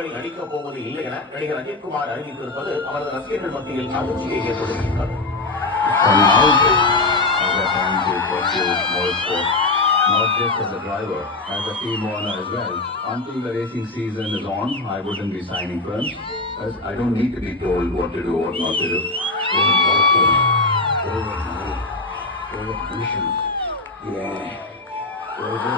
படங்களில் நடிக்கப் போவது இல்லை என நடிகர் அஜித்குமார் அறிவித்திருப்பது அவரது ரசிகர்கள் மத்தியில் அதிர்ச்சியை ஏற்படுத்தியுள்ளது. Not just as a driver, as a team owner as well. Until the racing season is on, I wouldn't be signing firms. As I don't need to be told what to do, what not to do. Over missions. Yeah. Over